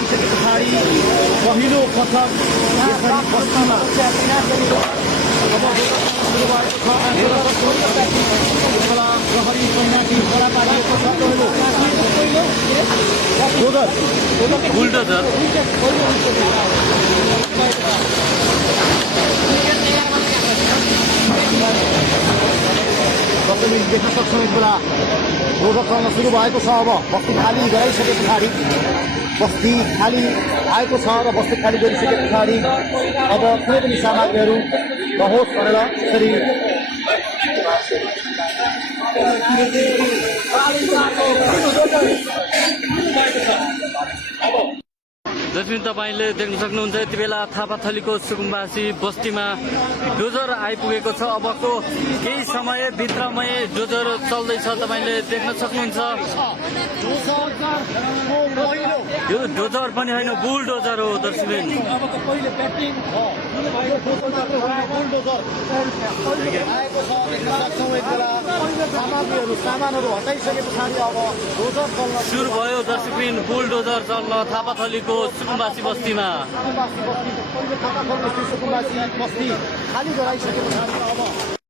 गराइसके पछाडि पहिलो पटक यसरी बस्तीमा अब प्रहरी तैनाथी करा पारिएको छ। बुलडोजर तपाईले देख्न सक्छौँ एक बेला रोजर चल्न सुरु भएको छ। अब बस्ती खाली गराइसके पछाडि बस्ती खाली आएको छ र बस्ती खाली गरिसके पछाडि अब कुनै पनि सामग्रीहरू नहोस् भनेर यसरी जसमिन तपाईँले देख्न सक्नुहुन्छ यति बेला थापाथलीको सुकुम्बासी बस्तीमा डोजर आइपुगेको छ। अबको केही समय भित्रमै डोजर चल्दैछ, तपाईँले देख्न सक्नुहुन्छ। यो डोजर पनि होइन, बुलडोजर हो दर्शकबिन। सामानहरू हटाइसके पछाडि अब डोजर चल्न सुरु भयो दर्शकबिन, बुलडोजर चल्न थापाथलीको सुकुम्बासी बस्तीमा। सुकुम्बासी बस्ती खाली गराइसके पछाडि अब